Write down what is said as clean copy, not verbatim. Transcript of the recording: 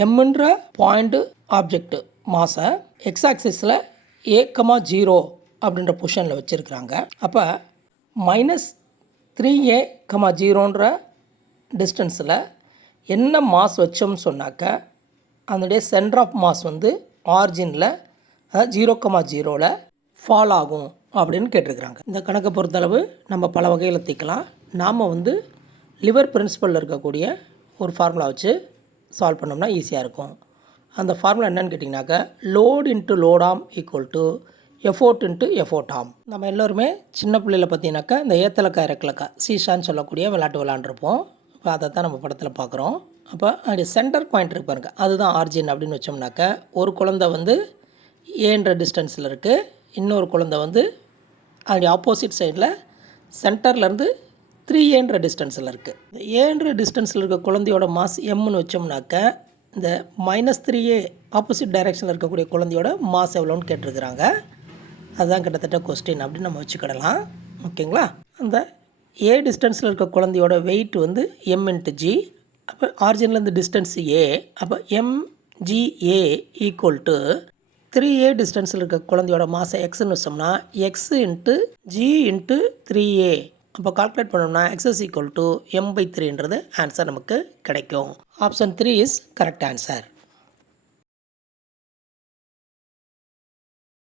எம்ன்ற point object மாஸை X ஆக்சிஸில் A,0 அப்படின்ற பொசிஷனில் வச்சுருக்குறாங்க. அப்போ -3A,0ன்ற டிஸ்டன்ஸில் என்ன மாஸ் வச்சோம்னு சொன்னாக்க அதனுடைய சென்டர் ஆஃப் மாஸ் வந்து ஆரிஜினில் அதாவது 0,0ல் ஃபால் ஆகும் அப்படின்னு கேட்டிருக்கிறாங்க. இந்த கணக்கை பொறுத்தளவு நம்ம பல வகையில் தீர்க்கலாம். நாம் வந்து லிவர் பிரின்சிபலில் இருக்கக்கூடிய ஒரு ஃபார்முலா வச்சு சால்வ் பண்ணோம்னா ஈஸியாக இருக்கும். அந்த ஃபார்முலா என்னென்னு கேட்டிங்கனாக்கா load into load arm equal to effort into effort arm. நம்ம எல்லோருமே சின்ன பிள்ளையில் பார்த்தீங்கன்னாக்கா இந்த ஏத்தலக்கா இறக்கலக்கா சீஷான்னு சொல்லக்கூடிய விளையாட்டு விளாண்டுருப்போம். இப்போ அதை தான் நம்ம படத்தில் பார்க்குறோம். அப்போ அப்படி சென்டர் பாயிண்ட் இருக்கு பாருங்க, அதுதான் ஆரிஜின் அப்படின்னு வச்சோம்னாக்கா ஒரு குழந்தை வந்து ஏன்ற டிஸ்டன்ஸில் இருக்குது, இன்னொரு குழந்தை வந்து அப்படி ஆப்போசிட் சைடில் சென்டர்லேருந்து 3Aன்ற டிஸ்டன்ஸில் இருக்குது. இந்த ஏன்ற டிஸ்டன்ஸில் இருக்க குழந்தையோட மாஸ் எம்னு வச்சோம்னாக்கா இந்த -3A ஆப்போசிட் டைரெக்ஷனில் இருக்கக்கூடிய குழந்தையோட மாஸ் எவ்வளோன்னு கேட்டிருக்கிறாங்க. அதுதான் கிட்டத்தட்ட கொஸ்டின் அப்படின்னு நம்ம வச்சுக்கிடலாம். ஓகேங்களா? அந்த ஏ டிஸ்டன்ஸில் இருக்க குழந்தையோட வெயிட் வந்து m×g. அப்போ ஆரிஜின்லேருந்து டிஸ்டன்ஸ் ஏ. அப்போ mgA ஈக்குவல் டு 3A டிஸ்டன்ஸில் இருக்க குழந்தையோட மாசை எக்ஸ்ன்னு வச்சோம்னா x × g × 3A. அப்போ கால்குலேட் பண்ணோம்னா x = m/3ன்றது ஆன்சர் நமக்கு கிடைக்கும். Option 3 is correct answer.